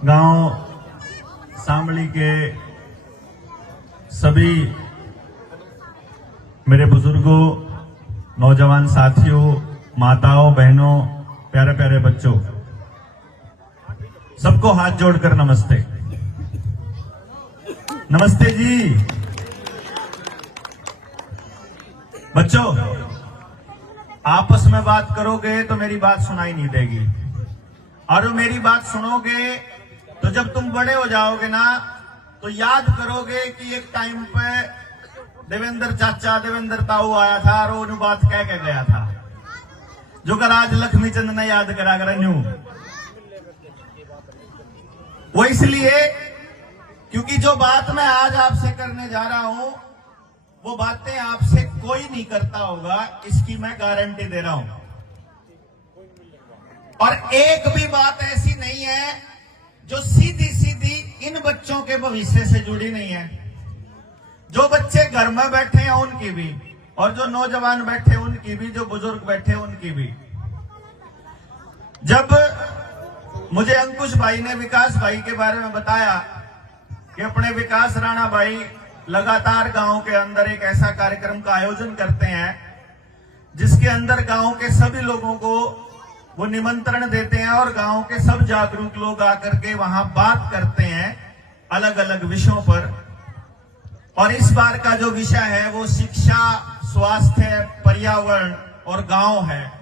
गांव शामली के सभी मेरे बुजुर्गों, नौजवान साथियों, माताओं, बहनों, प्यारे प्यारे बच्चों, सबको हाथ जोड़कर नमस्ते। नमस्ते जी। बच्चों, आपस में बात करोगे तो मेरी बात सुनाई नहीं देगी, और मेरी बात सुनोगे तो जब तुम बड़े हो जाओगे ना तो याद करोगे कि एक टाइम पे देवेंद्र चाचा, देवेंद्र ताऊ आया था और वो बात कह के गया था, जो कर आज लक्ष्मी चंद ने याद करा कर न्यू। वो इसलिए क्योंकि जो बात मैं आज आपसे करने जा रहा हूं वो बातें आपसे कोई नहीं करता होगा, इसकी मैं गारंटी दे रहा हूं। और एक भी बात ऐसी नहीं है जो सीधी सीधी इन बच्चों के भविष्य से जुड़ी नहीं है। जो बच्चे घर में बैठे हैं उनकी भी, और जो नौजवान बैठे उनकी भी, जो बुजुर्ग बैठे उनकी भी। जब मुझे अंकुश भाई ने विकास भाई के बारे में बताया कि अपने विकास राणा भाई लगातार गांव के अंदर एक ऐसा कार्यक्रम का आयोजन करते हैं जिसके अंदर गांव के सभी लोगों को वो निमंत्रण देते हैं और गांव के सब जागरूक लोग आकर के वहां बात करते हैं अलग अलग विषयों पर। और इस बार का जो विषय है वो शिक्षा, स्वास्थ्य, पर्यावरण और गांव है।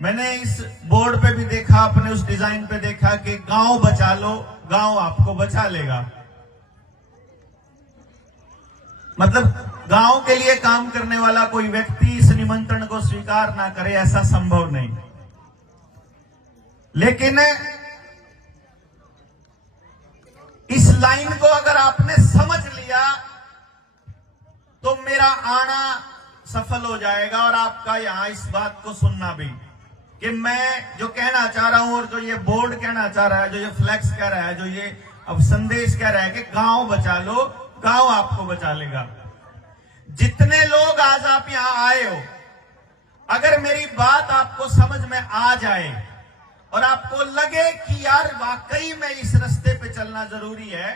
मैंने इस बोर्ड पे भी देखा, अपने उस डिजाइन पे देखा कि गांव बचा लो, गांव आपको बचा लेगा। मतलब गांव के लिए काम करने वाला कोई व्यक्ति इस निमंत्रण को स्वीकार ना करे, ऐसा संभव नहीं। लेकिन इस लाइन को अगर आपने समझ लिया तो मेरा आना सफल हो जाएगा, और आपका यहां इस बात को सुनना भी कि मैं जो कहना चाह रहा हूं और जो ये बोर्ड कहना चाह रहा है, जो ये फ्लैक्स कह रहा है, जो ये अब संदेश कह रहा है कि गांव बचा लो, गांव आपको बचा लेगा। जितने लोग आज आप यहां आए हो, अगर मेरी बात आपको समझ में आ जाए और आपको लगे कि यार वाकई में इस रास्ते पे चलना जरूरी है,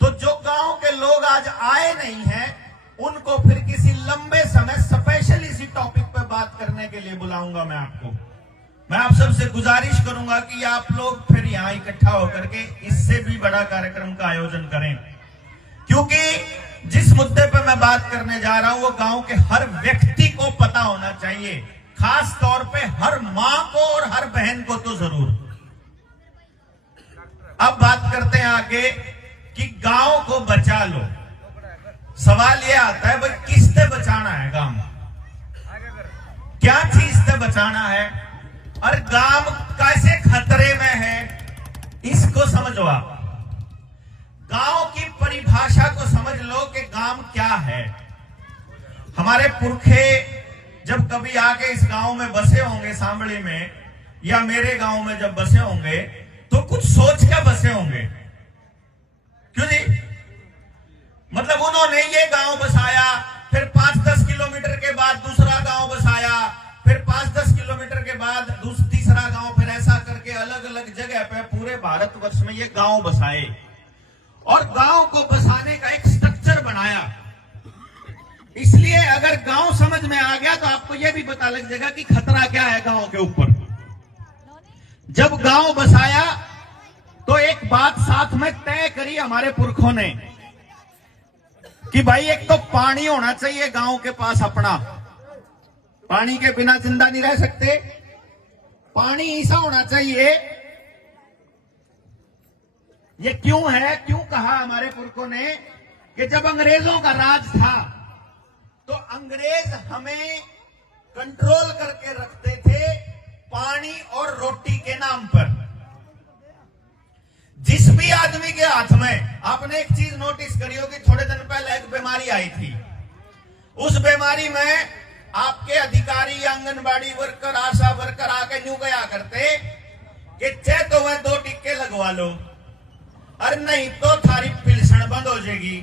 तो जो गांव के लोग आज आए नहीं हैं उनको फिर किसी लंबे समय स्पेशल इसी टॉपिक पे बात करने के लिए बुलाऊंगा। मैं आप सबसे गुजारिश करूंगा कि आप लोग फिर यहां इकट्ठा होकर के इससे भी बड़ा कार्यक्रम का आयोजन करें, क्योंकि जिस मुद्दे पे मैं बात करने जा रहा हूं वो गांव के हर व्यक्ति को पता होना चाहिए, खास तौर पे हर मां को और हर बहन को तो जरूर। अब बात करते हैं आगे कि गांव को बचा लो। सवाल यह आता है भाई किससे बचाना है गांव, क्या चीज से बचाना है, और गांव कैसे खतरे में है, इसको समझो। आप गांव की परिभाषा को समझ लो कि गांव क्या है। हमारे पुरखे जब कभी आके इस गांव में बसे होंगे, शामली में या मेरे गांव में जब बसे होंगे, तो कुछ सोच के बसे होंगे। क्यों जी? मतलब उन्होंने ये गांव बसाया, फिर 5-10 किलोमीटर के बाद दूसरा गांव बसाया, फिर 5-10 किलोमीटर के बाद तीसरा गांव, फिर ऐसा करके अलग अलग जगह पे पूरे भारतवर्ष में ये गांव बसाए और गांव को बसाने का एक स्ट्रक्चर बनाया। इसलिए अगर गांव समझ में आ गया तो आपको यह भी पता लग जाएगा कि खतरा क्या है गांव के ऊपर। जब गांव बसाया तो एक बात साथ में तय करी हमारे पुरखों ने कि भाई एक तो पानी होना चाहिए गांव के पास अपना, पानी के बिना जिंदा नहीं रह सकते। पानी ऐसा होना चाहिए, ये क्यों है, क्यों कहा हमारे पुरखों ने कि जब अंग्रेजों का राज था तो अंग्रेज हमें कंट्रोल करके रखते थे पानी और रोटी के नाम पर। जिस भी आदमी के हाथ में, आपने एक चीज नोटिस करी होगी, थोड़े दिन पहले एक बीमारी आई थी। उस बीमारी में आपके अधिकारी, आंगनबाड़ी वर्कर, आशा वर्कर आके न्यू गया करते कि चाहे तो वह 2 टिक्के लगवा लो, और नहीं तो थारी पिलसण बंद हो जाएगी,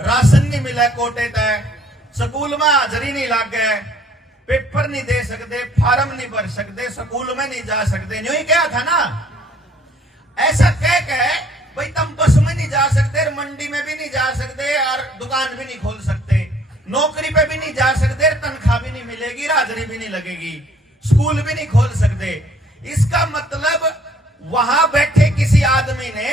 राशन नहीं मिला कोटे तय, स्कूल में हाजरी नहीं लग गए, पेपर नहीं दे सकते, फार्म नहीं भर सकते, स्कूल में नहीं जा सकते। न्यू ही क्या था ना। ऐसा कह भाई तुम बस में नहीं जा सकते, मंडी में भी नहीं जा सकते और दुकान भी नहीं खोल सकते, नौकरी पे भी नहीं जा सकते, तनख्वाह भी नहीं मिलेगी, हाजिरी भी नहीं लगेगी, स्कूल भी नहीं खोल सकते। इसका मतलब वहां बैठे किसी आदमी ने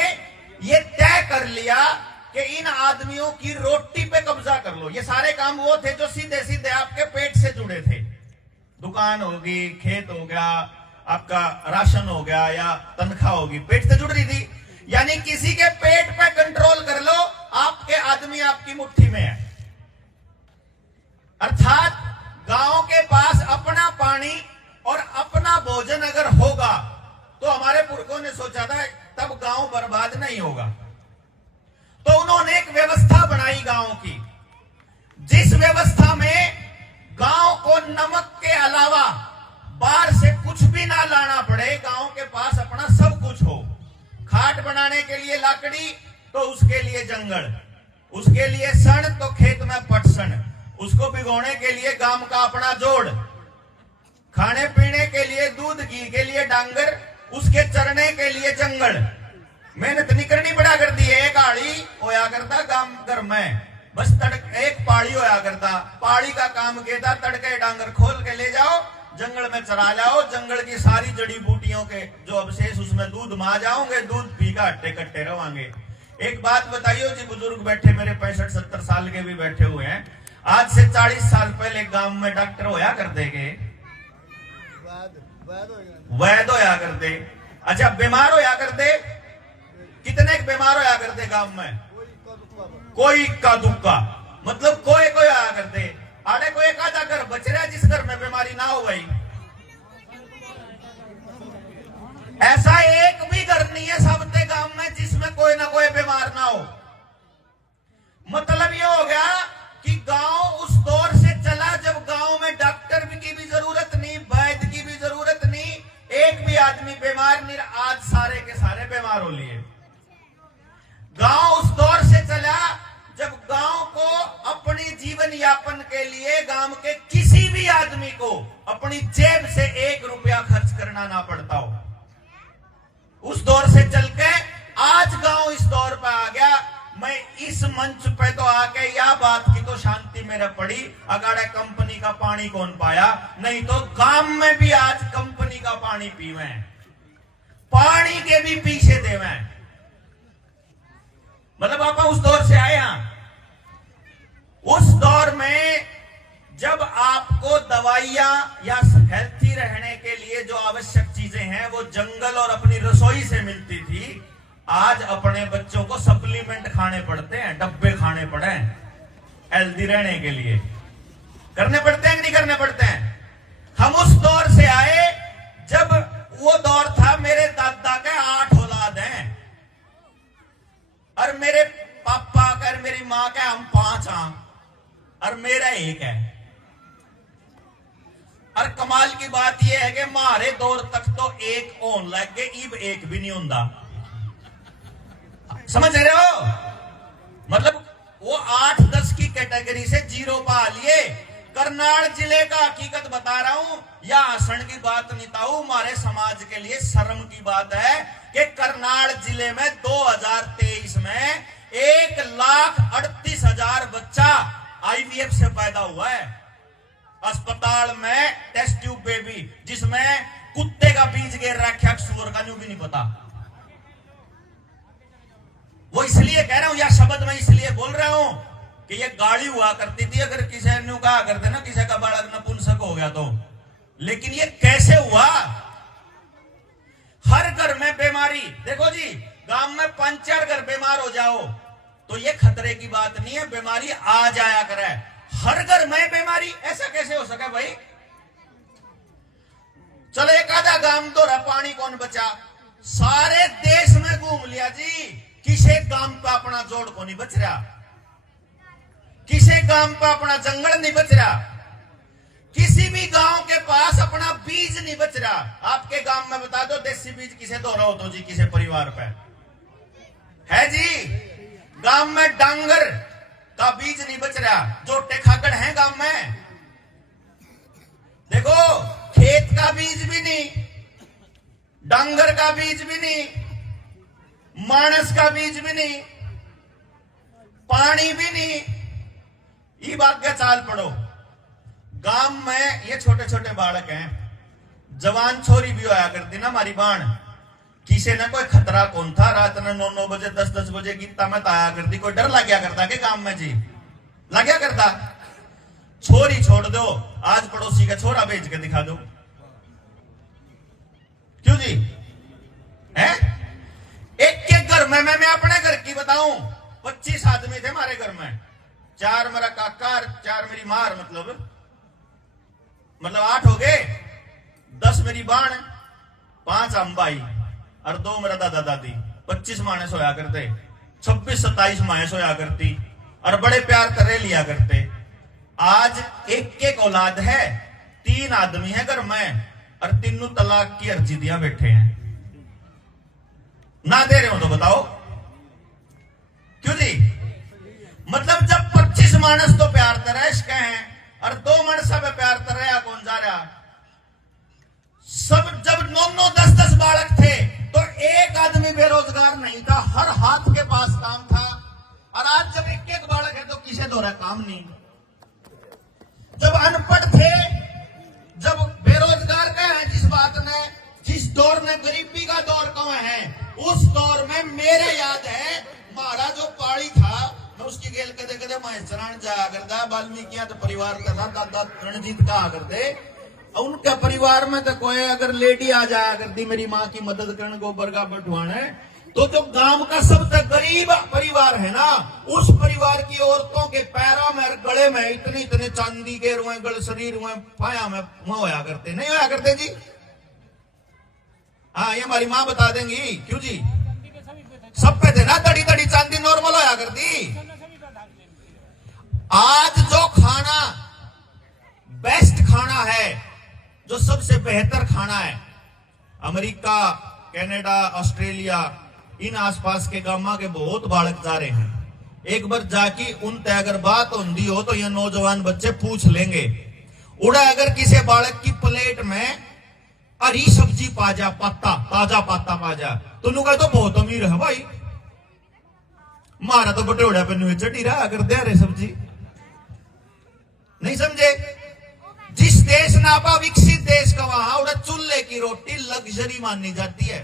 ये तय कर लिया कि इन आदमियों की रोटी पे कब्जा कर लो। ये सारे काम वो थे जो सीधे सीधे आपके पेट से जुड़े थे। दुकान होगी, खेत हो गया, आपका राशन हो गया या तनख्वाह होगी, पेट से जुड़ रही थी। यानी किसी के पेट पे कंट्रोल कर लो, आपके आदमी आपकी मुट्ठी में है। अर्थात गांव के पास अपना पानी और अपना भोजन अगर होगा तो हमारे पुरखों ने सोचा था तब गांव बर्बाद नहीं होगा। तो उन्होंने एक व्यवस्था बनाई गांव की, जिस व्यवस्था में गांव को नमक के अलावा बाहर से कुछ भी ना लाना पड़े, गांव के पास अपना सब कुछ हो। खाट बनाने के लिए लकड़ी तो उसके लिए जंगल, उसके लिए सण तो खेत में पटसन, उसको भिगोने के लिए गांव का अपना जोड़, खाने पीने के लिए दूध, घी के लिए डांगर, उसके चरने के लिए जंगल। मेहनत नहीं करनी पड़ा करती है। एक आड़ी होया करता गांव घर में, बस एक पाड़ी होया करता, पाड़ी का काम कहता तड़के डांगर खोल के ले जाओ, जंगल में चरा लाओ, जंगल की सारी जड़ी बूटियों के जो अवशेष उसमें दूध मा जाओगे, दूध पी का हट्टे कट्टे रहोगे। एक बात बताइए जी, बुजुर्ग बैठे मेरे 65-70 साल के भी बैठे हुए हैं, आज से 40 साल पहले गांव में डॉक्टर होया करते के वैद होया करते। अच्छा, बीमार होया करते, कितने बीमार होया करते गांव में? कोई इक्का दुक्का, मतलब कोई कोई आया करते। आड़े कोई एक आधा घर बच रहा है जिस घर में बीमारी ना हो भाई। ऐसा एक भी घर नहीं है सबते गांव में जिसमें कोई ना कोई बीमार ना हो। मतलब ये हो गया कि गांव उस दौर से चला जब गांव में डॉक्टर की भी जरूरत नहीं, वैद्य की भी जरूरत नहीं, एक भी आदमी बीमार नहीं। आज सारे के सारे बीमार हो लिए। गांव उस दौर से चला जब गांव को अपनी जीवन यापन के लिए गांव के किसी भी आदमी को अपनी जेब से 1 रुपया खर्च करना ना पड़ता हो। उस दौर से चल के आज गांव इस दौर पर आ गया। मैं इस मंच पे तो आके यह बात की तो शांति मेरे पड़ी, अगाड़े कंपनी का पानी कौन पाया, नहीं तो गांव में भी आज कंपनी का पानी पीवे, पानी के भी पीछे देवे। मतलब आप उस दौर से आए हैं। उस दौर में जब आपको दवाइयां या हेल्थी रहने के लिए जो आवश्यक चीजें हैं वो जंगल और अपनी रसोई से मिलती थी, आज अपने बच्चों को सप्लीमेंट खाने पड़ते हैं, डब्बे खाने पड़े हैं हेल्दी रहने के लिए। करने पड़ते हैं कि नहीं करने पड़ते हैं? हम उस दौर से आए जब वो दौर था मेरे दादा के 8 औलाद हैं और मेरे पापा का और मेरी मां का हम 5 हैं और मेरा 1 है। और कमाल की बात यह है कि हमारे दौर तक तो 1 होने लग गए, इब 1 भी नहीं होता। समझ रहे हो? मतलब वो 8-10 की कैटेगरी से 0 पा लिए। करनाल जिले का हकीकत बता रहा हूं, या हंसण की बात नहीं था, हमारे समाज के लिए शर्म की बात है कि करनाल जिले में 2023 में 1,38,000 बच्चा IVF से पैदा हुआ है। अस्पताल में टेस्ट ट्यूब बेबी, जिसमें कुत्ते का बीज गिर रखा, सुअर का न्यू भी नहीं पता। वो इसलिए कह रहा हूं, या शब्द में इसलिए बोल रहा हूं कि ये गाड़ी हुआ करती थी, अगर किसी ने कहा करते ना किसी का बालक नपुंसक हो गया तो। लेकिन ये कैसे हुआ? हर घर में बीमारी। देखो जी, गांव में 5-4 घर बीमार हो जाओ तो ये खतरे की बात नहीं है, बीमारी आ जाया करे। हर घर में बीमारी, ऐसा कैसे हो सका भाई? चलो एक आधा गांव तो रहा, पानी कौन बचा? सारे देश में घूम लिया जी, किसी गांव पे अपना जोड़ को नहीं बच रहा, किसी गांव पे अपना जंगल नहीं बच रहा, किसी भी गांव के पास अपना बीज नहीं बच रहा। आपके गांव में बता दो देसी बीज किसे दो रहा हो तो जी, किसी परिवार पे है जी? गांव में डांगर का बीज नहीं बच रहा। जोटे खाकड़ है गांव में, देखो खेत का बीज भी नहीं, डांगर का बीज भी नहीं, मानस का बीज भी नहीं, पानी भी नहीं, ये बात का चाल पड़ो। गांव में ये छोटे छोटे बालक हैं, जवान छोरी भी होया करती ना हमारी बाण, किसी ने कोई खतरा कौन था, रात ने 9-9 बजे 10-10 बजे गीता में आया करती, कोई डर लग गया करता के काम में जी लग गया करता। छोरी छोड़ दो, आज पड़ोसी का छोरा बेच के दिखा दो, क्यों जी है? एक एक घर में, मैं अपने घर की बताऊं, 25 आदमी थे हमारे घर में, 4 मेरा काका, 4 मेरी मार, मतलब 8 हो गए, 10 मेरी बाण, 5 अंबाई और 2 मेरा दादा दादी। 25 माने सोया करते, 26-27 माए सोया करती और बड़े प्यार तरह लिया करते। आज एक एक औलाद है, 3 आदमी है घर में और तीनों तलाक की अर्जी दिया बैठे हैं। ना दे रहे हो तो बताओ क्यों जी? मतलब जब 25 मानस तो प्यार तरह इसके हैं और 2 मानस सब प्यार तरह, कौन जा रहा? सब जब 9-9 10-10 बालक थे तो एक आदमी बेरोजगार नहीं था, हर हाथ के पास काम था। और आज जब एक एक बालक है तो किसे दो रहा काम नहीं। जब अनपढ़ थे, जब बेरोजगार का है, जिस बात ने, जिस दौर में गरीबी का दौर कौन है, उस दौर में मेरे याद है हमारा जो पाड़ी था, मैं उसकी गेल कदे कदे महेशरण जाया करता, वाल्मीकि तो परिवार का था, दादा रणजीत कहा करते, उनके परिवार में तो कोई अगर लेडी आ जाया करती मेरी माँ की मदद करने, गोबर का बंटवाने, तो जो गांव का सबसे गरीब परिवार है ना, उस परिवार की औरतों के पैरों में और गले में इतने इतने चांदी के रुए, गल शरीर में, पाया में होया करते, नहीं होया करते जी? हाँ, ये हमारी माँ बता देंगी, क्यों जी? सब पे थे ना, तड़ी तड़ी चांदी नॉर्मल होया करती। आज जो खाना बेस्ट खाना है, जो सबसे बेहतर खाना है, अमेरिका, कनाडा, ऑस्ट्रेलिया, इन आसपास के गांव के बहुत बालक जा रहे हैं। एक बार जाके उन तय अगर बात होती हो तो ये नौजवान बच्चे पूछ लेंगे, उड़ा अगर किसी बालक की प्लेट में हरी सब्जी पा जा, पत्ता, ताजा पत्ता पा जा, तो नु कहे तो बहुत अमीर है भाई, मारा तो बटोड़ा पे चटी रहा कर दे रहे सब्जी। नहीं समझे? जिस देश नापा विकसित देश का, वहां उड़ा चूल्हे की रोटी लग्जरी मानी जाती है,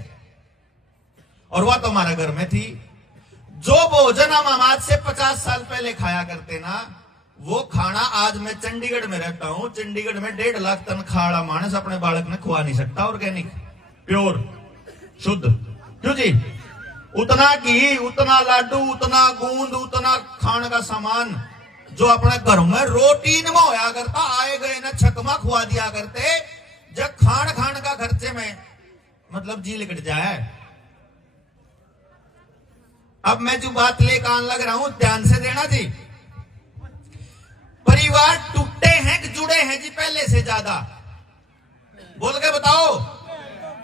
और वह तो हमारे घर में थी। जो भोजन हम आज से 50 साल पहले खाया करते ना, वो खाना आज मैं चंडीगढ़ में रहता हूं, चंडीगढ़ में 1.5 लाख तनख्वाह वाला मानस अपने बालक ने खुआ नहीं सकता ऑर्गेनिक, प्योर, शुद्ध, क्यों जी? उतना घी, उतना लाडू, उतना गूंद, उतना खाने का सामान जो अपने घर में रोटीन में होया करता, आए गए ना छकमा खुआ दिया करते, जब खान का खर्चे में मतलब जी लिकट जाए। अब मैं जो बात लेकर आने लग रहा हूं, ध्यान से देना जी। परिवार टूटे हैं कि जुड़े हैं जी पहले से ज्यादा? बोल के बताओ।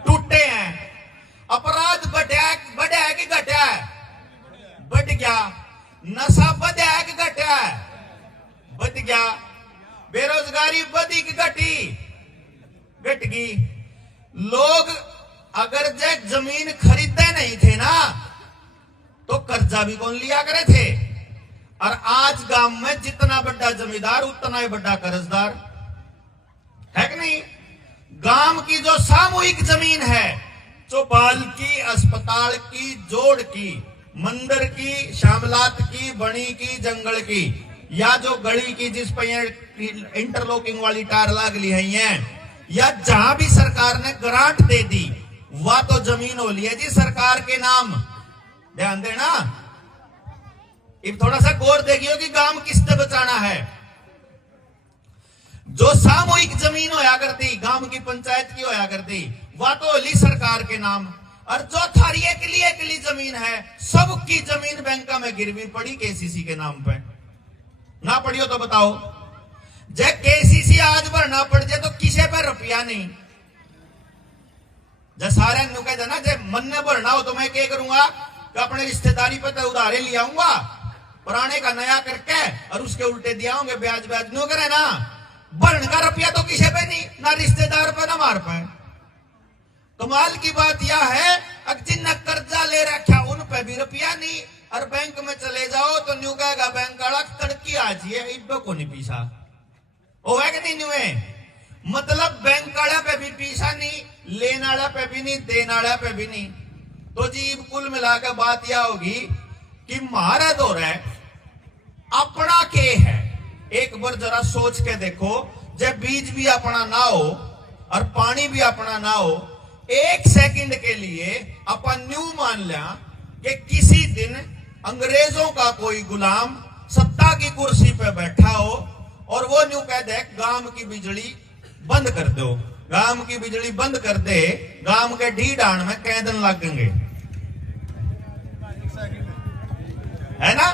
टूटे हैं। अपराध बढ़ा है कि घटा है? बढ़ गया। नशा बढ़ा है कि घटा है? बढ़ गया। बेरोजगारी बढ़ी कि घटी? घट गई। लोग अगर जमीन खरीदते नहीं थे ना, तो कर्जा भी कौन लिया करे थे? और आज गांव में जितना बड़ा जमींदार उतना ही बड़ा कर्जदार है कि नहीं? गांव की जो सामूहिक जमीन है, चौपाल की, अस्पताल की, जोड़ की, मंदिर की, श्यामलात की, बणी की, जंगल की, या जो गली की जिस पर इंटरलॉकिंग वाली टार लाग ली है, या जहां भी सरकार ने ग्रांट दे दी, वह तो जमीन हो लिया जी सरकार के नाम। ध्यान देना। अब थोड़ा सा गौर देखियो कि गांव किससे बचाना है। जो सामूहिक जमीन होया करती, गांव की पंचायत की होया करती, वह तो होली सरकार के नाम। और जो थारी अकेली जमीन है, सबकी जमीन बैंक में गिरवी पड़ी केसीसी के नाम पे। ना पड़ी हो तो बताओ। जब केसीसी आज भरना पड़ जाए तो किसे पे रुपया नहीं। जब सारे कह देना जब मन ने भरना हो तो मैं क्या करूंगा कि अपने रिश्तेदारी पे तो उधारे ले आऊंगा, पुराने का नया करके और उसके उल्टे दिया होंगे, ब्याज ब्याज नो करे ना। भरण का रुपया तो किसी पे नहीं, ना रिश्तेदार पे ना मार पे। कमाल की बात यह है, जिनने कर्जा ले रखा उन पे पे भी रुपया नहीं, और बैंक में चले जाओ तो न्यू कहेगा बैंक वाला तड़की आजिए इब्बे को नहीं पीसा। ओ है कि नहीं न्यू है? मतलब बैंक वाला पे भी पीसा नहीं, लेने वाला पे भी नहीं, देने वाला पे भी नहीं। तो जी कुल मिलाकर बात यह होगी कि हमारा दौर है अपना के है। एक बार जरा सोच के देखो, जब बीज भी अपना ना हो और पानी भी अपना ना हो, एक सेकंड के लिए अपन न्यू मान लिया कि किसी दिन अंग्रेजों का कोई गुलाम सत्ता की कुर्सी पे बैठा हो और वो न्यू कह दे गांव की बिजली बंद कर दो, गांव की बिजली बंद कर दे, गांव के ढी डांड में कैदन लगेंगे, है ना?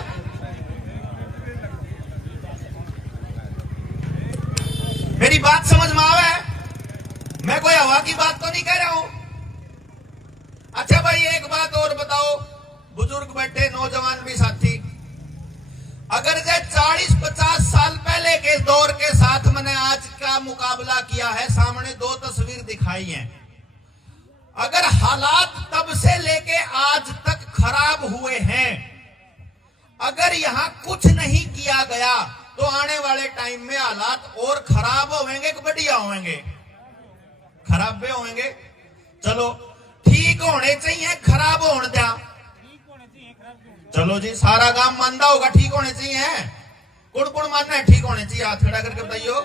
मेरी बात समझ में आवे? मैं कोई हवा की बात तो नहीं कह रहा हूं। अच्छा भाई एक बात और बताओ, बुजुर्ग बैठे, नौजवान भी साथी, अगर जे 40-50 साल पहले के दौर के साथ मैंने आज का मुकाबला किया है, सामने दो तस्वीर दिखाई हैं, अगर हालात तब से लेके आज तक खराब हुए हैं, अगर यहां कुछ नहीं किया गया तो आने वाले टाइम में हालात और खराब होंगे कि बढ़िया होंगे? खराब भी होंगे। चलो ठीक होने चाहिए, खराब होने दिया। चलो जी सारा गांव मानता होगा ठीक होने चाहिए। कौन कौन मानना है ठीक होने चाहिए? हाथ खड़ा करके बताइयो।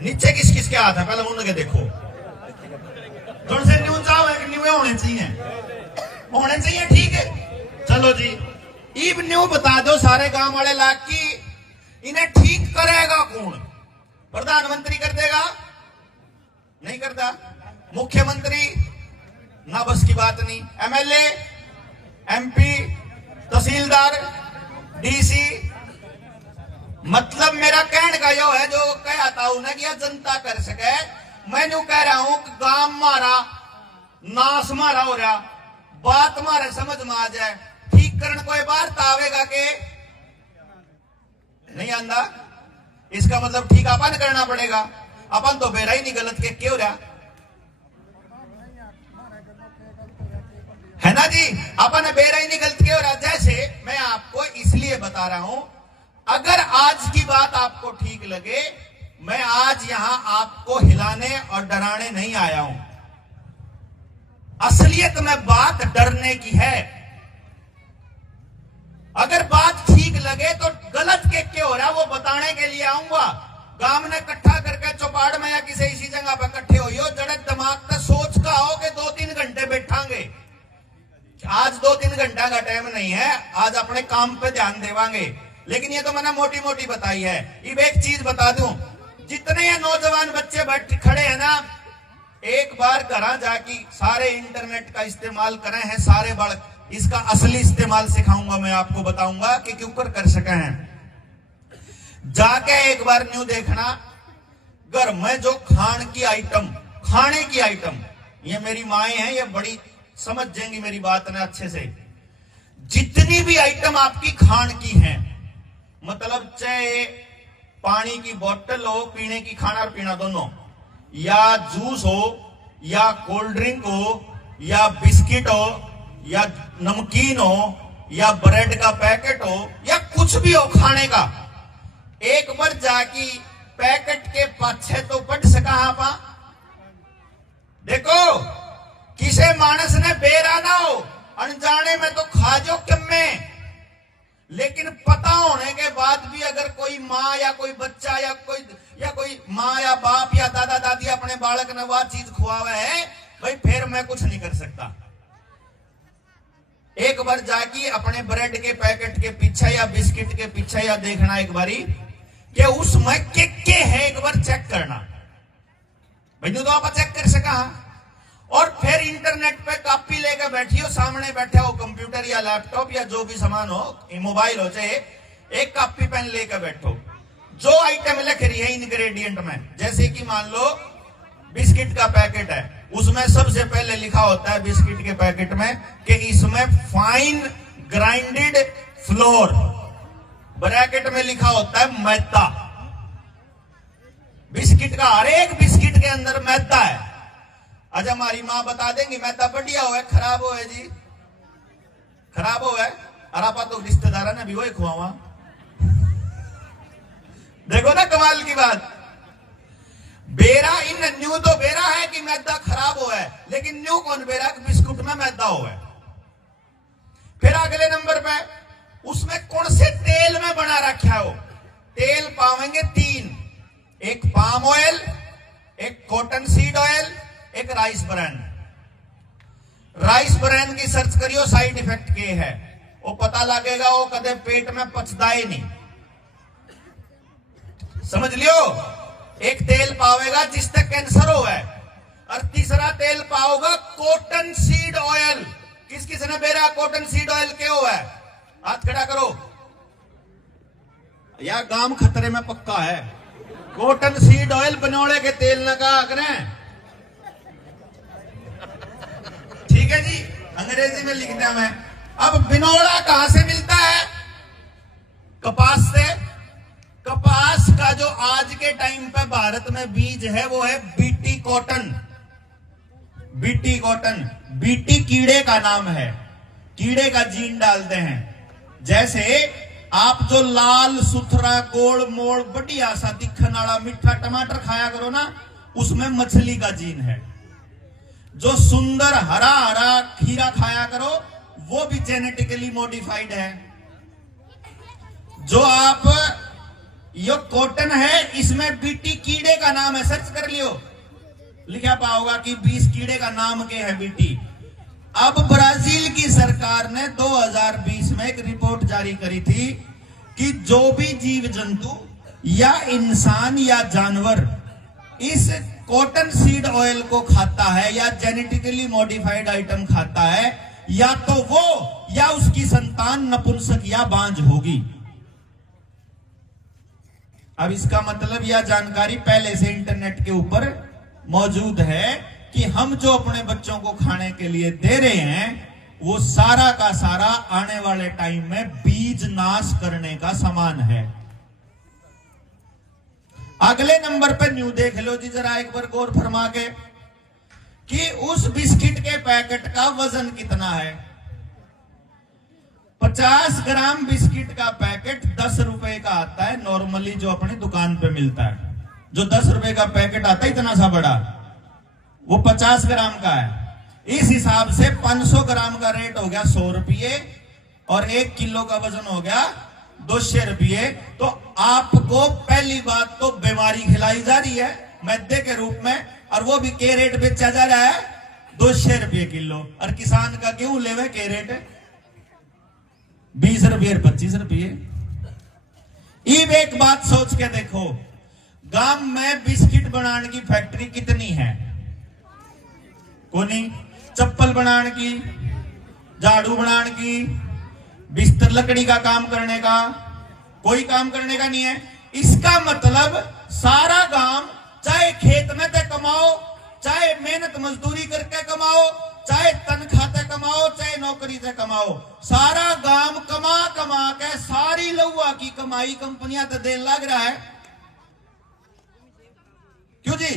नीचे किस किस के हाथ है? पहले उनके देखो। थोड़े से न्यू चाहो है कि न्यू होने चाहिए? होने चाहिए, ठीक है। चलो जी इब न्यू बता दो सारे गांव वाले लाख की, इन्हें ठीक करेगा कौन? प्रधानमंत्री कर देगा? नहीं करता। मुख्यमंत्री ना, बस की बात नहीं। एमएलए, एमपी, तहसीलदार, डीसी, मतलब मेरा कहने का यो है जो कहता हूं ना कि जनता कर सके। मैं न्यू कह रहा हूं कि गांव मारा नाश मारा हो रहा, बात मारे समझ में आ जाए, ठीक करने कोई बार आवेगा के नहीं आंदा, इसका मतलब ठीक अपन करना पड़ेगा। अपन तो बेरा ही नहीं गलत के क्यों रहा, है ना जी? अपन बेरा ही नहीं गलत क्यों रहा। जैसे मैं आपको इसलिए बता रहा हूं, अगर आज की बात आपको ठीक लगे, मैं आज यहां आपको हिलाने और डराने नहीं आया हूं। असलियत में बात डरने की है। अगर बात ठीक लगे तो गलत के क्या हो रहा वो बताने के लिए आऊंगा। गांव ने इकट्ठा करके चौपाड़ में या किसी इसी जगह पर इकट्ठे हो, जड़े दिमाग का सोच का हो कि 2-3 घंटे बैठांगे। आज 2-3 घंटा का टाइम नहीं है, आज अपने काम पे ध्यान देवांगे। लेकिन ये तो मैंने मोटी मोटी बताई है। अब एक चीज बता दूं, जितने ये नौजवान बच्चे बैठ खड़े हैं ना, एक बार घर जाके सारे इंटरनेट का इस्तेमाल करें हैं सारे बालक। इसका असली इस्तेमाल सिखाऊंगा, मैं आपको बताऊंगा कि क्यों कर सके हैं। जाके एक बार न्यू देखना, घर में जो खाने की आइटम, ये मेरी माएं हैं, ये बड़ी समझ जाएंगी मेरी बात ना अच्छे से। जितनी भी आइटम आपकी खान की हैं, मतलब चाहे पानी की बोतल हो, पीने की, खाना और पीना दोनों, या जूस हो, या कोल्ड ड्रिंक हो, या बिस्किट हो, या नमकीन हो, या ब्रेड का पैकेट हो, या कुछ भी हो खाने का, एक बार जाके पैकेट के पाछे तो पढ़ सका आपा। देखो किसे मानस ने बेरा ना हो, अनजाने में तो खा जो कम्मे, लेकिन पता होने के बाद भी अगर कोई माँ या कोई बच्चा या कोई माँ या बाप या दादा दादी अपने बालक ने वह चीज खुआवे है, भाई फिर मैं कुछ नहीं कर सकता। एक बार जाके अपने ब्रेड के पैकेट के पीछे या बिस्किट के पीछे या देखना एक बारी कि उसमें के है, एक बार चेक करना। भाई तो आप चेक कर सका। और फिर इंटरनेट पे कॉपी लेकर बैठियो, सामने बैठे हो कंप्यूटर या लैपटॉप या जो भी सामान हो, मोबाइल हो चाहे, एक कॉपी पेन लेकर बैठो, जो आइटम लिख रही है इंग्रेडिएंट में। जैसे कि मान लो बिस्किट का पैकेट है, उसमें सबसे पहले लिखा होता है बिस्किट के पैकेट में कि इसमें फाइन ग्राइंडेड फ्लोर, ब्रैकेट में लिखा होता है मैदा। बिस्किट का हर एक बिस्किट के अंदर मैदा है। अच्छा हमारी माँ बता देंगी मैदा बढ़िया हो खराब हो है जी? खराब हो गए और आप तो रिश्तेदार ने भी वही खुआवा। देखो ना कमाल की बात, बेरा इन न्यू तो बेरा है कि मैदा खराब हो है, लेकिन न्यू कौन बेरा कि बिस्कुट में मैदा हो है। फिर अगले नंबर पे उसमें कौन से तेल में बना रखा हो। तेल पावेंगे 3, एक पाम ऑयल, एक कॉटन सीड ऑयल, एक राइस ब्रांड। राइस ब्रांड की सर्च करियो, साइड इफेक्ट के है वो पता लगेगा, वो कदे पेट में पचता ही नहीं, समझ लियो। एक तेल पावेगा जिससे कैंसर हो है, और तीसरा तेल पाओगा कॉटन सीड ऑयल। किस किस ने बेरा कॉटन सीड ऑयल के हो है, हाथ खड़ा करो। या गांव खतरे में पक्का है। कॉटन सीड ऑयल बनौले के तेल न कहा करें, ठीक है जी, अंग्रेजी में लिख दिया मैं। अब बिनौला कहां से मिलता है? कपास से। कपास का जो आज के टाइम पे भारत में बीज है वो है BT cotton. BT cotton, BT कीड़े का नाम है, कीड़े का जीन डालते हैं। जैसे आप जो लाल सुथरा गोल मोड़ बढ़िया सा दिखने वाला मीठा टमाटर खाया करो ना, उसमें मछली का जीन है। जो सुंदर हरा हरा खीरा खाया करो वो भी जेनेटिकली मॉडिफाइड है। जो आप ये कॉटन है इसमें बीटी कीड़े का नाम है, सर्च कर लियो, लिखा पाओगा कि 20 कीड़े का नाम के है बीटी। अब ब्राजील की सरकार ने 2020 में एक रिपोर्ट जारी करी थी कि जो भी जीव जंतु या इंसान या जानवर इस कॉटन सीड ऑयल को खाता है या जेनेटिकली मॉडिफाइड आइटम खाता है, या तो वो या उसकी संतान नपुंसक या बांझ होगी। अब इसका मतलब यह जानकारी पहले से इंटरनेट के ऊपर मौजूद है कि हम जो अपने बच्चों को खाने के लिए दे रहे हैं वो सारा का सारा आने वाले टाइम में बीज नाश करने का सामान है। अगले नंबर पे न्यू देख लो जी जरा एक बार गौर फरमा के कि उस बिस्किट के पैकेट का वजन कितना है। 50 ग्राम बिस्किट का पैकेट 10 रुपए का आता है नॉर्मली, जो अपनी दुकान पे मिलता है। जो 10 रुपए का पैकेट आता है इतना सा बड़ा, वो 50 ग्राम का है। इस हिसाब से 500 ग्राम का रेट हो गया 100 रुपये और 1 किलो का वजन हो गया 200 रुपये। तो आपको पहली बात तो बीमारी खिलाई जा रही है मैदे के रूप में, और वो भी के रेट बेचा जा रहा है 200 रुपये किलो। और किसान का क्यों लेवे के रेट 20 रुपये 25 रुपये। अब एक बात सोच के देखो, गांव में बिस्किट बनाने की फैक्ट्री कितनी है? कोनी। चप्पल बनाने की, झाड़ू बनाने की, बिस्तर लकड़ी का काम करने का, कोई काम करने का नहीं है। इसका मतलब सारा गांव चाहे खेत में ते कमाओ, चाहे मेहनत मजदूरी करके कमाओ, चाहे तनख्वाह ते कमाओ, चाहे नौकरी से कमाओ, सारा गांव कमा कमा के सारी लौआ की कमाई कंपनियां तो देने लग रहा है। क्यों जी?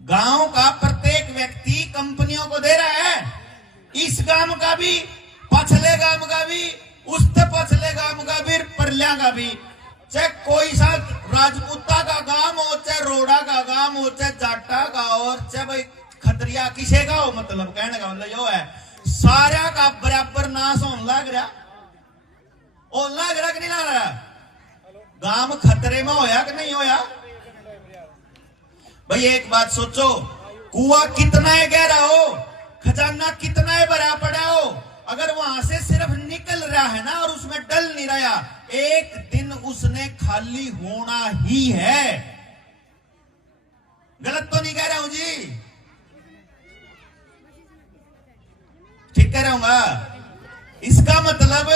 गांव का प्रत्येक व्यक्ति कंपनियों को दे रहा है। इस गांव का भी, पछले गांव का भी, उससे पछले गांव का भी, परल्या का भी, चाहे कोई सा राजपूता का गांव हो, चाहे रोड़ा का गांव हो, चाहे जाटा का, और चाहे भाई खतरिया किसे का हो, मतलब कहने का मतलब यो है सारा का बराबर नाश होने लग रहा। और लग रहा कि नहीं लग रहा? गांव खतरे में होया कि नहीं होया? भाई एक बात सोचो, कुआं कितना है गहरा हो, खजाना कितना है भरा पड़ा हो, अगर वहां से सिर्फ निकल रहा है ना और उसमें डल नहीं रहा, एक दिन उसने खाली होना ही है। गलत तो नहीं कह रहा हूं जी? ठीक कह रहा हूं? इसका मतलब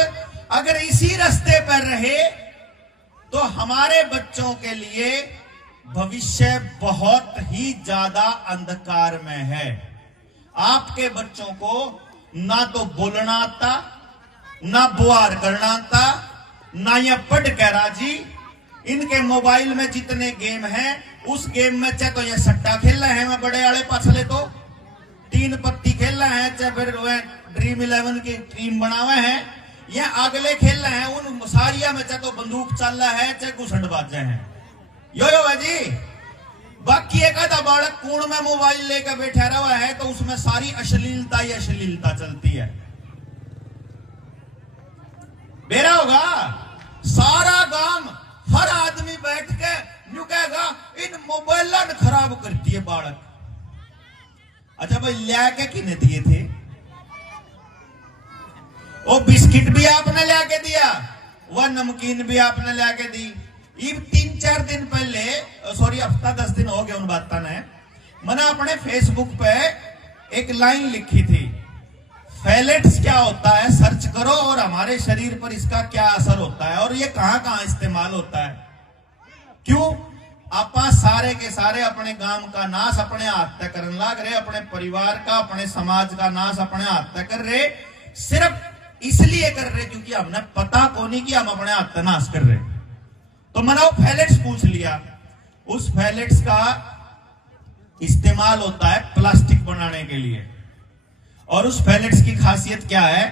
अगर इसी रास्ते पर रहे तो हमारे बच्चों के लिए भविष्य बहुत ही ज्यादा अंधकार में है। आपके बच्चों को ना तो बोलना आता, ना बुआर करना आता, ना ये पढ़ के राजी। इनके मोबाइल में जितने गेम हैं उस गेम में चाहे तो ये सट्टा खेल रहे हैं बड़े वाले पछले तो, तीन पत्ती खेल रहे हैं, चाहे फिर ड्रीम 11 की टीम बनावे हैं, या अगले खेल रहे हैं उन सारिया में, चाहे तो बंदूक चल रहा है चाहे घुसंडबाजे हैं। यो है जी। बाकी एक आधा बालक कूण में मोबाइल लेकर बैठा रहा है तो उसमें सारी अश्लीलता ही अश्लीलता चलती है। बेरा होगा सारा गांव हर आदमी बैठ के न्यू कहेगा इन मोबाइल ने खराब कर दिए बालक। अच्छा भाई लिया के किने दिए थे? वो बिस्किट भी आपने ला के दिया, वह नमकीन भी आपने ला के दी। 3-4 दिन पहले, सॉरी हफ्ता 10 दिन हो गए उन बातों ने, मैंने अपने फेसबुक पे एक लाइन लिखी थी, फैलेट्स क्या होता है सर्च करो और हमारे शरीर पर इसका क्या असर होता है और ये कहां कहां इस्तेमाल होता है। क्यों आपा सारे के सारे अपने गांव का नाश अपने हाथ तक करने लग रहे, अपने परिवार का अपने समाज का नाश अपने हाथ तक कर रहे, सिर्फ इसलिए कर रहे क्योंकि हमने पता को नहीं कि हम अपने हाथ का नाश कर रहे। तो मैंने वो फैलेट्स पूछ लिया, उस फैलेट्स का इस्तेमाल होता है प्लास्टिक बनाने के लिए, और उस फैलेट्स की खासियत क्या है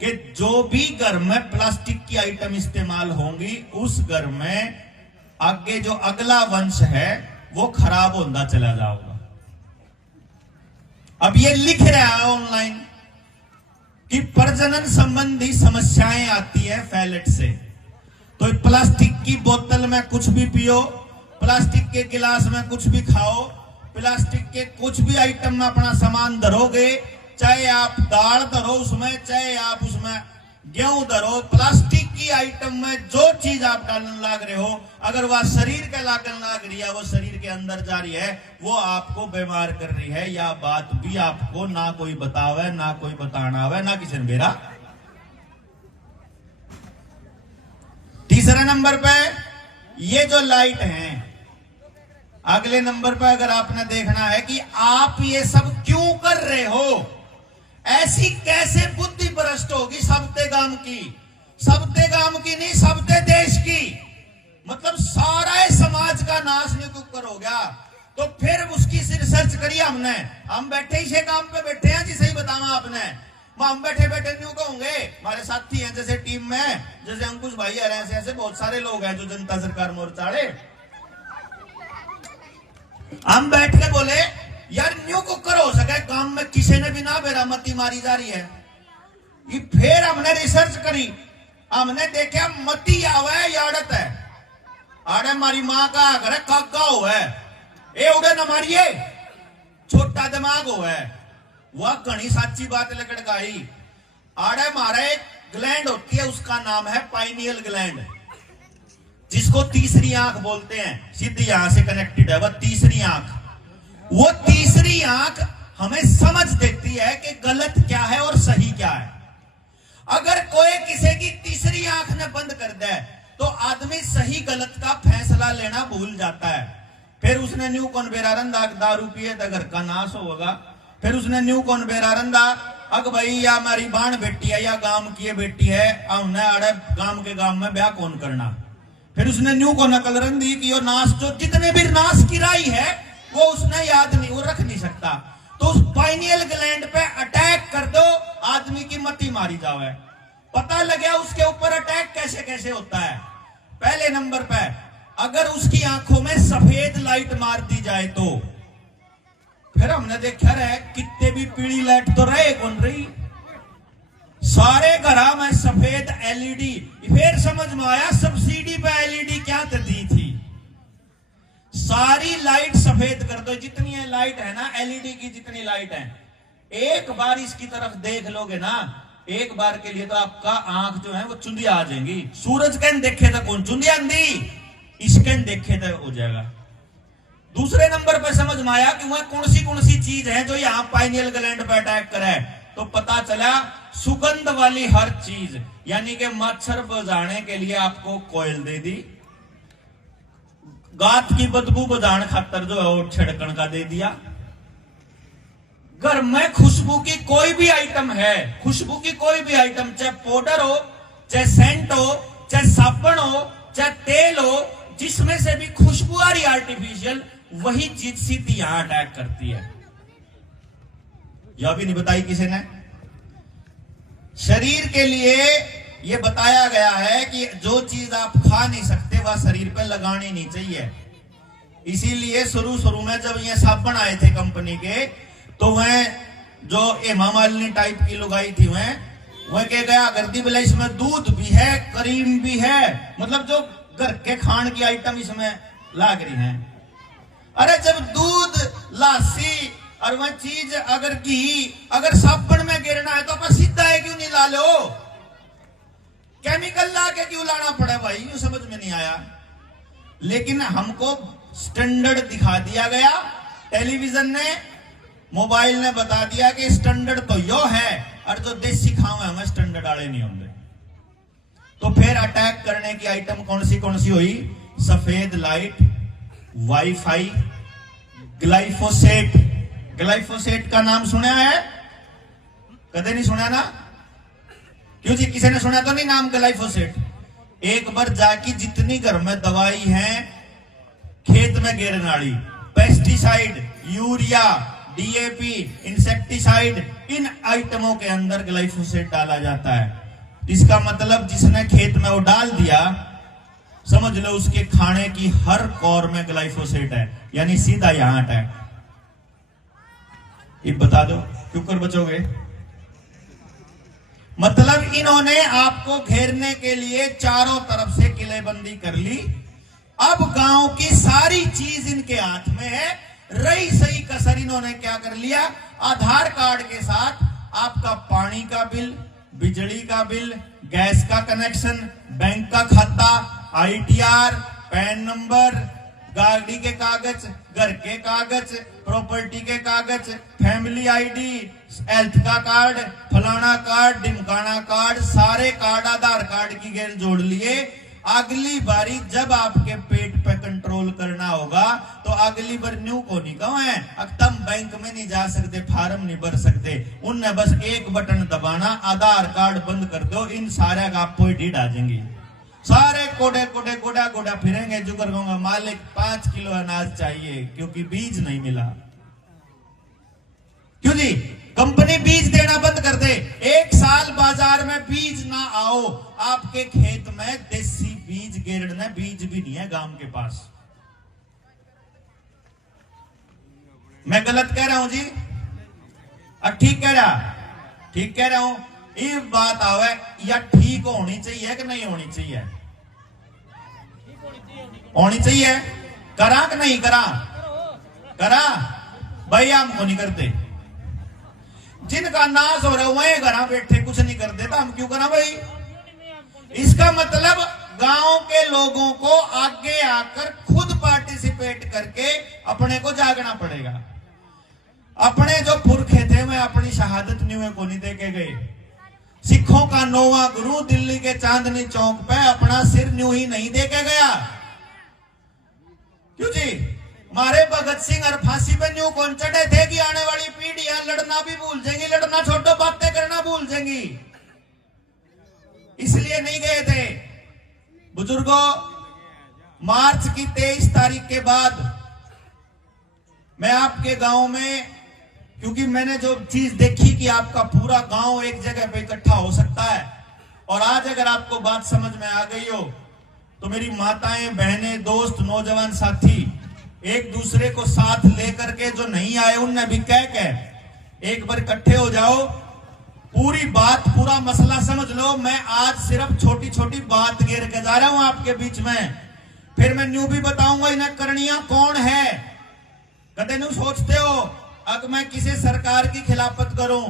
कि जो भी घर में प्लास्टिक की आइटम इस्तेमाल होंगी उस घर में आगे जो अगला वंश है वो खराब होता चला जाएगा। अब ये लिख रहा है ऑनलाइन कि प्रजनन संबंधी समस्याएं आती है फैलेट से। तो प्लास्टिक की बोतल में कुछ भी पियो, प्लास्टिक के गिलास में कुछ भी खाओ, प्लास्टिक के कुछ भी आइटम में अपना सामान धरोगे, चाहे आप दाल धरो उसमें, चाहे आप उसमें गेहूं धरो, प्लास्टिक की आइटम में जो चीज आप डालने लाग रहे हो, अगर वह शरीर के लागन लाग रही है, वो शरीर के अंदर जा रही है, वो आपको बीमार कर रही है। या बात भी आपको ना कोई बतावे, ना कोई बताना आवे, ना किसी ने बेरा। तीसरे नंबर पे ये जो लाइट है, अगले नंबर पे अगर आपने देखना है कि आप ये सब क्यों कर रहे हो, ऐसी कैसे बुद्धि भ्रष्ट होगी सबते गांव की, सबते गांव की नहीं सबते देश की, मतलब सारा समाज का नाश निकुकर हो गया। तो फिर उसकी रिसर्च करी हमने, हम बैठे ही काम पे बैठे हैं जी, सही बताना आपने, हम बैठे बैठे न्यू कहूंगे, हमारे साथी हैं जैसे टीम में, जैसे अंकुश भाई है, ऐसे बहुत सारे लोग हैं जो जनता सरकार मोर्चाड़े, हम बैठ के बोले यार न्यू कुकर हो सके काम में किसी ने भी ना बेरामती मारी जा रही है। ये फिर हमने रिसर्च करी, हमने देखा मती आवे याड़त है, आड़े मारी माँ का घर काका हो है, ए उड़े न मारिए, छोटा दिमाग हो है, वह घनी साची बात लकड़काई। आड़े मारे ग्लैंड होती है, उसका नाम है पाइनियल ग्लैंड, जिसको तीसरी आंख बोलते हैं, सीधी यहां से कनेक्टेड है वह तीसरी आंख। वो तीसरी आंख हमें समझ देती है कि गलत क्या है और सही क्या है। अगर कोई किसी की तीसरी आंख ने बंद कर दे तो आदमी सही गलत का फैसला लेना भूल जाता है। फिर उसने न्यू कौन बेरारंदा दारू पिए तो घर का नाश होगा, फिर उसने न्यू कौन बेरारंदा अग भाई या हमारी बाण बेटी है या गांव की बेटी है, हमने अड़े गांव के गांव में ब्याह कौन करना। फिर उसने न्यू को नकल रंदी की और नाश जो जितने भी नाश की राई है वो उसने याद नहीं, वो रख नहीं सकता। तो उस पाइनियल ग्लैंड पे अटैक कर दो, आदमी की मती मारी जावे। पता लगे उसके ऊपर अटैक कैसे कैसे होता है। पहले नंबर पे अगर उसकी आंखों में सफेद लाइट मार दी जाए तो, फिर हमने देखा रहे कितने भी पीली लाइट तो रहे कौन रही, सारे घरा में सफेद एलईडी। फिर समझ में आया सब्सिडी पे एलईडी क्या दी थी, सारी लाइट सफेद कर दो, जितनी है लाइट है ना एलईडी की जितनी लाइट है, एक बार इसकी तरफ देख लोगे ना, एक बार के लिए तो आपका आंख जो है वो चुंदिया आ जाएंगी। सूरज कैन देखे तो कौन चुंदिया आंधी, इसकैन देखे तो हो जाएगा। दूसरे नंबर पर समझ में आया कि वह कौन सी चीज है जो यहां पाइनियल ग्लैंड पर अटैक करे, तो पता चला सुगंध वाली हर चीज, यानी कि मच्छर बुझाने के लिए आपको कोयल दे दी, गात की बदबू बुझाने खातर जो है वो छिड़कन का दे दिया। घर में खुशबू की कोई भी आइटम है, खुशबू की कोई भी आइटम, चाहे पाउडर हो, चाहे सेंट हो, चाहे साबुन हो, चाहे तेल हो, जिसमें से भी खुशबू आ रही आर्टिफिशियल, वही चीज सीधी यहां अटैक करती है। यह भी नहीं बताई किसी ने। शरीर के लिए यह बताया गया है कि जो चीज आप खा नहीं सकते वह शरीर पे लगानी नहीं चाहिए। इसीलिए शुरू में जब ये साबुन आए थे कंपनी के, तो वह जो हेमा मालिनी टाइप की लुगाई थी वह कह गया गर्दी बोला इसमें दूध भी है, क्रीम भी है, मतलब जो घर के खान की आइटम इसमें लाग रही हैं। अरे जब दूध, लासी और वह चीज अगर घी अगर साबुन में गिरना है तो अपन सीधा है क्यों नहीं ला लो? केमिकल ला के क्यों लाना पड़ा भाई? यूं समझ में नहीं आया। लेकिन हमको स्टैंडर्ड दिखा दिया गया, टेलीविजन ने, मोबाइल ने बता दिया कि स्टैंडर्ड तो यो है और जो देसी खाओ है हमें स्टैंडर्ड वाले नहीं होंगे। तो फिर अटैक करने की आइटम कौन सी हुई? सफेद लाइट, वाईफाई, ग्लाइफोसेट। ग्लाइफोसेट का नाम सुना है? कदे नहीं सुना ना? क्यों जी, किसी ने सुना तो नहीं नाम ग्लाइफोसेट? एक बार जाके जितनी घर में दवाई है खेत में गिरने वाली, पेस्टिसाइड, यूरिया, डीएपी, इंसेक्टिसाइड, इन आइटमों के अंदर ग्लाइफोसेट डाला जाता है। इसका मतलब जिसने खेत में वो डाल दिया, समझ लो उसके खाने की हर कौर में ग्लाइफोसेट है, यानी सीधा यहां अटैक। ये बता दो क्यों कर बचोगे? मतलब इन्होंने आपको घेरने के लिए चारों तरफ से किलेबंदी कर ली। अब गांव की सारी चीज इनके हाथ में है। रही सही कसर इन्होंने क्या कर लिया? आधार कार्ड के साथ आपका पानी का बिल, बिजली का बिल, गैस का कनेक्शन, बैंक का खाता, आईटीआर, पैन नंबर, गाड़ी के कागज, घर के कागज, प्रॉपर्टी के कागज, फैमिली आईडी, हेल्थ का कार्ड, फलाना कार्ड, ढिमकाना कार्ड, सारे कार्ड आधार कार्ड की गेल जोड़ लिए। अगली बारी जब आपके पेट पे कंट्रोल करना होगा तो अगली बार न्यू को नहीं कहो है तुम बैंक में नहीं जा सकते, फार्म नहीं भर सकते, उनने बस एक बटन दबाना, आधार कार्ड बंद कर दो, इन सारे का आपको ढीड आ जाएंगी। सारे कोडे कोडे गोडा गोडा फिरेंगे, जुगर कहूंगा मालिक 5 किलो अनाज चाहिए क्योंकि बीज नहीं मिला। क्यों जी? कंपनी बीज देना बंद कर दे। एक साल बाजार में बीज ना आओ, आपके खेत में देसी बीज गिरने बीज भी नहीं है गांव के पास। मैं गलत कह रहा हूं जी? ठीक कह रहा? ठीक कह रहा हूं। ये बात आवे या ठीक होनी चाहिए कि नहीं होनी चाहिए? होनी चाहिए। करा कि नहीं करा? करा भाई, हमको नहीं करते। जिनका नाश हो रहा है वही घर बैठे कुछ नहीं करते, तो हम क्यों करा भाई? इसका मतलब गांव के लोगों को आगे आकर खुद पार्टिसिपेट करके अपने को जागना पड़ेगा। अपने जो पुरखे थे वे अपनी शहादत न्यू को नहीं देके गए। सिखों का 9वां गुरु दिल्ली के चांदनी चौक पे अपना सिर न्यू ही नहीं देके गया। क्यों जी? हमारे भगत सिंह और फांसी पे न्यू कौन चढ़े थे कि आने वाली पीढ़ियां लड़ना भी भूल जाएंगी, लड़ना छोड़ो बातें करना भूल जाएंगी, इसलिए नहीं गए थे। बुजुर्गों, मार्च की 23 तारीख के बाद मैं आपके गांव में, क्योंकि मैंने जो चीज देखी कि आपका पूरा गांव एक जगह पे इकट्ठा हो सकता है, और आज अगर आपको बात समझ में आ गई हो तो मेरी माताएं, बहनें, दोस्त, नौजवान साथी एक दूसरे को साथ लेकर के जो नहीं आए उनने भी कह एक बार इकट्ठे हो जाओ, पूरी बात, पूरा मसला समझ लो। मैं आज सिर्फ छोटी छोटी बात गिर के जा रहा हूं आपके बीच में, फिर मैं न्यू भी बताऊंगा इन्हें करनिया कौन है। कदे न्यू सोचते हो अगर मैं किसी सरकार की खिलाफत करूं,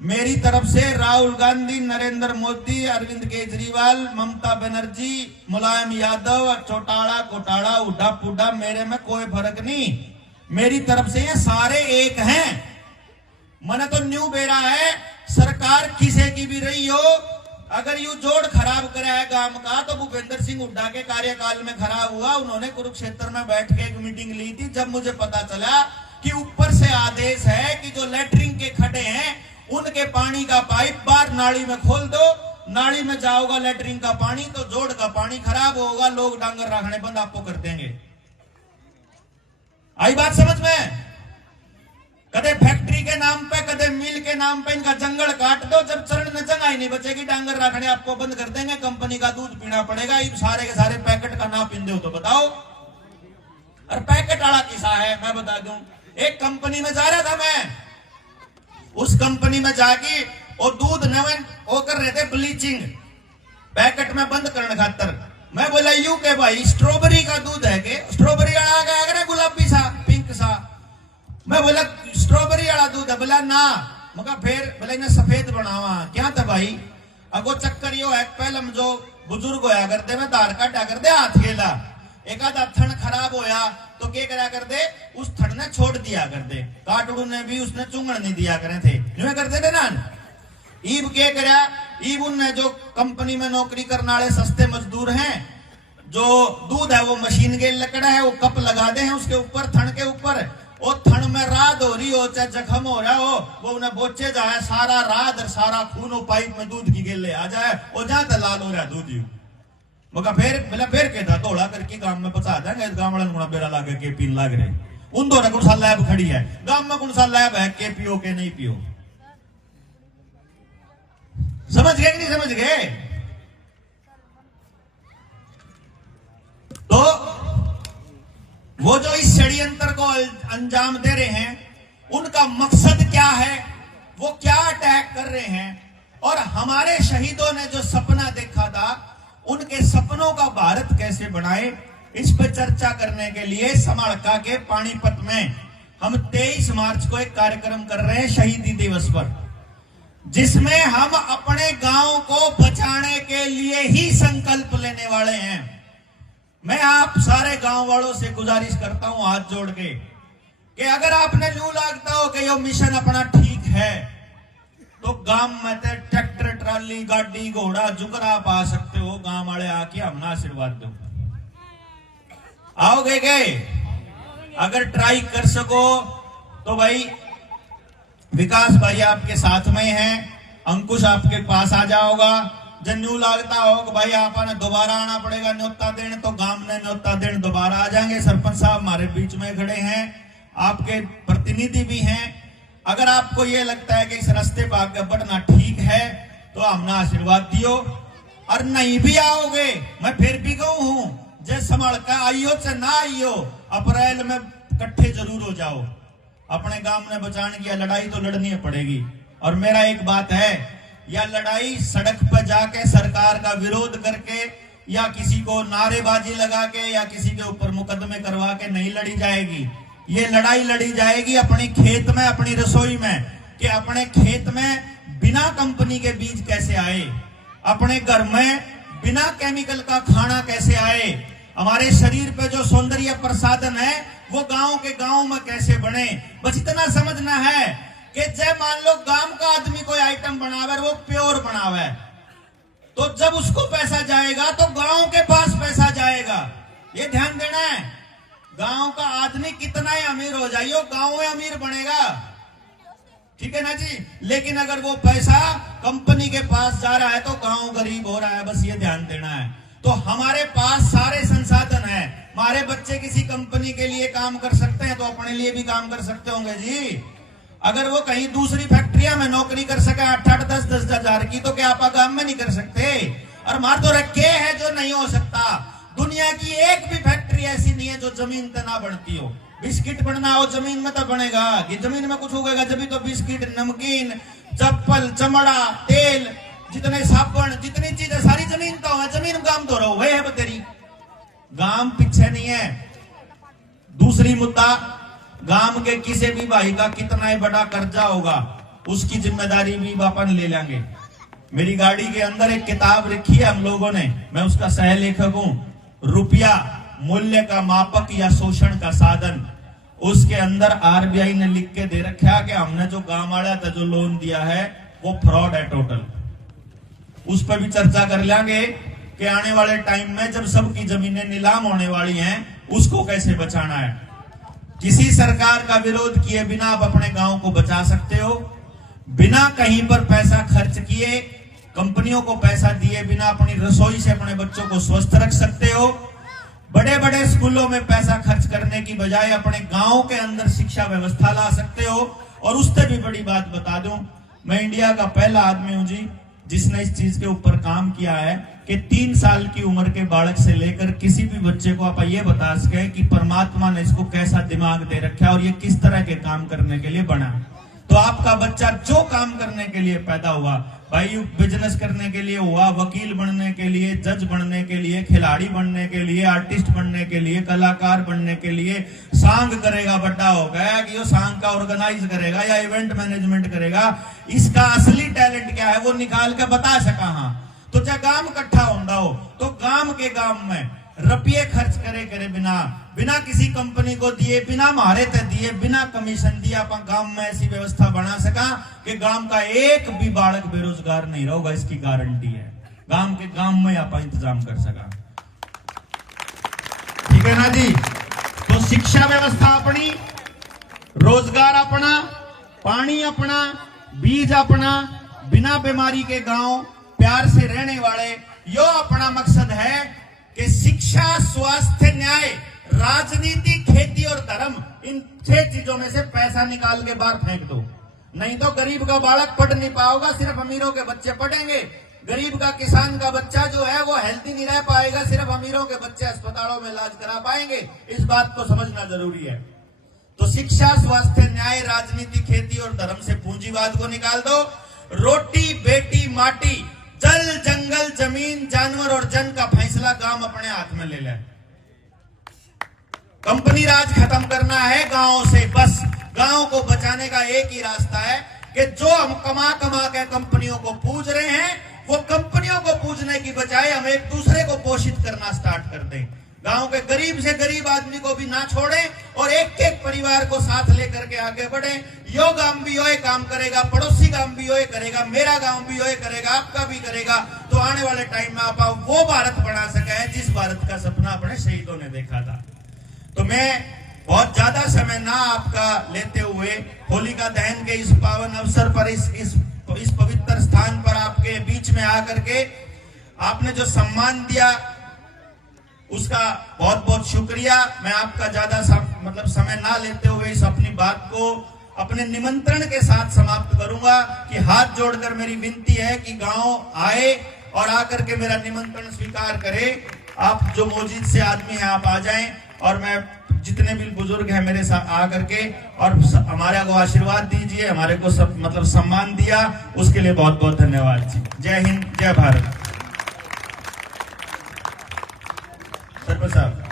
मेरी तरफ से राहुल गांधी, नरेंद्र मोदी, अरविंद केजरीवाल, ममता बनर्जी, मुलायम यादव, चौटाला घोटाला, उड्डा पुड्डा, मेरे में कोई फर्क नहीं। मेरी तरफ से ये सारे एक हैं। मैंने तो न्यू बेरा है, सरकार किसी की भी रही हो, अगर यू जोड़ खराब करा है गांव का तो भूपेंद्र सिंह हुड्डा के कार्यकाल में खराब हुआ। उन्होंने कुरुक्षेत्र में बैठ के एक मीटिंग ली थी, जब मुझे पता चला कि ऊपर से आदेश है कि जो लेटरिन के खड्डे हैं उनके पानी का पाइप बाहर नाली में खोल दो, नाली में जाओगा लेटरिन का पानी तो जोड़ का पानी खराब होगा, लोग डांगर रखने बंद आपको कर देंगे। आई बात समझ में? कदे फैक्ट्री के नाम पे, कदे नाम पे इनका जंगल काट दो, जब चरण में जगह ही नहीं बचेगी डांगर रखने आपको बंद कर देंगे, कंपनी का दूध पीना पड़ेगा। ये सारे के सारे पैकेट का ना पींदे हो तो बताओ। और पैकेट वाला किस्सा है, मैं बता दूं। एक कंपनी में जा रहा था मैं, उस कंपनी में जाके और दूध नवन वो कर रहे थे ब्लीचिंग, पैकेट में बंद करने खातर। मैं बोला यू के भाई स्ट्रॉबेरी का दूध है के? स्ट्रॉबेरी वाला गया अगर गुलाबी सा पिंक सा। मैं बोला स्ट्रॉबेरी वाला दूध है? बोला ना। मगर फिर बोला इन्हें सफेद बनावा क्या था भाई? अगो चक्कर यो है, पहले हम जो बुजुर्ग होया करते में धार काटा करते हाथ खेला, एक आधा थन खराब होया तो क्या करा कर दे, उस थन ने छोड़ दिया कर दे, काटड़ू ने भी उसने चुंगड़ नहीं दिया करे थे, यूं करते थे ना। ईब क्या करा, ईब उनने जो कंपनी में नौकरी करने वाले सस्ते मजदूर हैं, जो दूध है वो मशीन के लकड़ा है, वो कप लगा दे हैं उसके ऊपर, थन के ऊपर, वो थन में राद हो रही हो चाहे जख्म हो रहा हो, वो उन्हें बोचे जाए सारा राद और सारा खून वो पाइप में दूध की गेले आ जाए, वो जहां लाल हो रहा है दूध। मगर फिर कहता तोड़ा करके गांव में पचा देंगे, गांव वाले गुणा बेरा लागे के पीन लाग रहे, उन दोनों कौन सा लैब खड़ी है, गांव में कौन सा लैब है के पियो के नहीं पियो। समझ गए कि नहीं समझ गए? तो वो जो इस षड्यंत्र को अंजाम दे रहे हैं, उनका मकसद क्या है, वो क्या अटैक कर रहे हैं, और हमारे शहीदों ने जो सपना देखा था, उनके सपनों का भारत कैसे बनाए, इस पर चर्चा करने के लिए समालका के पानीपत में हम 23 मार्च को एक कार्यक्रम कर रहे हैं शहीदी दिवस पर, जिसमें हम अपने गांव को बचाने के लिए ही संकल्प लेने वाले हैं। मैं आप सारे गांव वालों से गुजारिश करता हूं हाथ जोड़ के कि अगर आपने यूं लगता हो कि यो मिशन अपना ठीक है, तो गांव में तो ट्रैक्टर ट्राली गाड़ी घोड़ा जुकरा पा सकते हो, गांव वाले आके हमना आशीर्वाद दो। आओगे गए? अगर ट्राई कर सको तो भाई विकास भाई आपके साथ में हैं, अंकुश आपके पास आ जाओगा। जन्यू लगता हो कि भाई आपने दोबारा आना पड़ेगा न्योता देने, तो गांव ने न्योता देने दोबारा आ जाएंगे। सरपंच साहब हमारे बीच में खड़े हैं, आपके प्रतिनिधि भी हैं। अगर आपको ये लगता है कि इस रास्ते पर आगे बढ़ना ठीक है तो हमने आशीर्वाद दियो, और नहीं भी आओगे मैं फिर भी कहूं हूं, जैसे संभाल का आइयो चाहे ना आइयो, अप्रैल में इकट्ठे जरूर हो जाओ। अपने गांव ने बचाने की लड़ाई तो लड़नी पड़ेगी। और मेरा एक बात है, यह लड़ाई सड़क पर जाके सरकार का विरोध करके या किसी को नारेबाजी लगा के या किसी के ऊपर मुकदमे करवा के नहीं लड़ी जाएगी। ये लड़ाई लड़ी जाएगी अपने खेत में, अपनी रसोई में, कि अपने खेत में बिना कंपनी के बीज कैसे आए, अपने घर में बिना केमिकल का खाना कैसे आए, हमारे शरीर पे जो सौंदर्य प्रसाधन है वो गांव के गांव में कैसे बने। बस इतना समझना है कि जब मान लो गांव का आदमी कोई आइटम बनावे, वो प्योर बनावे, तो जब उसको पैसा जाएगा तो गांव के पास पैसा जाएगा। ये ध्यान देना है। गांव का आदमी कितना ही अमीर हो जाए, गांव में अमीर बनेगा, ठीक है ना जी। लेकिन अगर वो पैसा कंपनी के पास जा रहा है तो गांव गरीब हो रहा है, बस ये ध्यान देना है। तो हमारे पास सारे संसाधन हैं, हमारे बच्चे किसी कंपनी के लिए काम कर सकते हैं तो अपने लिए भी काम कर सकते होंगे जी। अगर वो कहीं दूसरी फैक्ट्रिया में नौकरी कर सके 8-8, 10-10 हजार की, तो क्या आप गांव में नहीं कर सकते? और मार तो रखे है जो नहीं हो सकता। दुनिया की एक भी फैक्ट्री ऐसी नहीं है जो जमीन पे ना बनती हो। बिस्किट बनना हो जमीन में तो बनेगा, कि जमीन में कुछ उगेगा जब तो बिस्किट, नमकीन, चप्पल, चमड़ा, तेल, जितने साबुन, जितनी चीजें सारी जमीन तो है। जमीन काम तो रहो वही है तेरी, गांव पीछे नहीं है। दूसरी मुद्दा, गांव के किसी भी भाई का कितना ही बड़ा कर्जा होगा उसकी जिम्मेदारी भी अपन ले लेंगे। मेरी गाड़ी के अंदर एक किताब रखी है हम लोगों ने, मैं उसका सह लेखक हूं, रुपया मूल्य का मापक या शोषण का साधन। उसके अंदर आरबीआई ने लिख के दे रखा कि हमने जो गांव वाला था जो लोन दिया है वो फ्रॉड है टोटल। उस पर भी चर्चा कर लेंगे कि आने वाले टाइम में जब सबकी जमीनें नीलाम होने वाली हैं उसको कैसे बचाना है। किसी सरकार का विरोध किए बिना आप अपने गांव को बचा सकते हो, बिना कहीं पर पैसा खर्च किए, कंपनियों को पैसा दिए बिना अपनी रसोई से अपने बच्चों को स्वस्थ रख सकते हो। बड़े बड़े स्कूलों में पैसा खर्च करने की बजाय अपने गांव के अंदर शिक्षा व्यवस्था ला सकते हो। और उससे भी बड़ी बात बता दूं, मैं इंडिया का पहला आदमी हूं जी जिसने इस चीज के ऊपर काम किया है कि 3 साल की उम्र के बालक से लेकर किसी भी बच्चे को आप ये बता सके कि परमात्मा ने इसको कैसा दिमाग दे रखा है और ये किस तरह के काम करने के लिए बना। तो आपका बच्चा जो काम करने के लिए पैदा हुआ, भाई बिजनेस करने के लिए हुआ, वकील बनने के लिए, जज बनने के लिए, खिलाड़ी बनने के लिए, आर्टिस्ट बनने के लिए, कलाकार बनने के लिए, सांग करेगा, बड़ा हो गया कि वो सांग का ऑर्गेनाइज करेगा या इवेंट मैनेजमेंट करेगा, इसका असली टैलेंट क्या है वो निकाल के बता सका। हाँ तो चाहे गांव इकट्ठा होता हो तो गांव के गांव में रुपये खर्च करे बिना किसी कंपनी को दिए, बिना मारे ते दिए, बिना कमीशन दिए आप गांव में ऐसी व्यवस्था बना सका कि गांव का एक भी बालक बेरोजगार नहीं रहेगा, इसकी गारंटी है। गांव के गांव में आप इंतजाम कर सका। ठीक है ना जी। तो शिक्षा व्यवस्था अपनी, रोजगार अपना, पानी अपना, बीज अपना, बिना बीमारी के गांव, प्यार से रहने वाले, यो अपना मकसद है कि शिक्षा, स्वास्थ्य, न्याय, राजनीति, खेती और धर्म, इन 6 चीजों में से पैसा निकाल के बाहर फेंक दो। नहीं तो गरीब का बालक पढ़ नहीं पाएगा, सिर्फ अमीरों के बच्चे पढ़ेंगे। गरीब का किसान का बच्चा जो है वो हेल्थी नहीं रह पाएगा, सिर्फ अमीरों के बच्चे अस्पतालों में इलाज करा पाएंगे। इस बात को समझना जरूरी है। तो शिक्षा, स्वास्थ्य, न्याय, राजनीति, खेती और धर्म से पूंजीवाद को निकाल दो। रोटी, बेटी, माटी, जल, जंगल, जमीन, जानवर और जन का फैसला गांव अपने हाथ में ले ले। कंपनी राज खत्म करना है गांवों से। बस गांव को बचाने का एक ही रास्ता है कि जो हम कमा के कंपनियों को पूज रहे हैं, वो कंपनियों को पूजने की बजाय हम एक दूसरे को पोषित करना स्टार्ट कर दें। गांव के गरीब से गरीब आदमी को भी ना छोड़ें और एक एक परिवार को साथ लेकर के आगे बढ़े। यो गांव भी यो काम करेगा, पड़ोसी गांव भी यो करेगा, मेरा गांव भी यो करेगा, आपका भी करेगा। तो आने वाले टाइम में आप वो भारत बना सके जिस भारत का सपना अपने शहीदों ने देखा था। तो मैं बहुत ज्यादा समय ना आपका लेते हुए होलिका दहन के इस पावन अवसर पर, इस पवित्र स्थान पर आपके बीच में आकर के आपने जो सम्मान दिया उसका बहुत बहुत शुक्रिया। मैं आपका ज्यादा समय ना लेते हुए इस अपनी बात को अपने निमंत्रण के साथ समाप्त करूंगा कि हाथ जोड़कर मेरी विनती है कि गांव आए और आकर के मेरा निमंत्रण स्वीकार करे। आप जो मौजूद से आदमी हैं आप आ जाएं और मैं जितने भी बुजुर्ग हैं मेरे साथ आकर के और हमारे को आशीर्वाद दीजिए, हमारे को सब सम्मान दिया, उसके लिए बहुत बहुत धन्यवाद जी। जय हिंद, जय भारत। सरपंच साहब।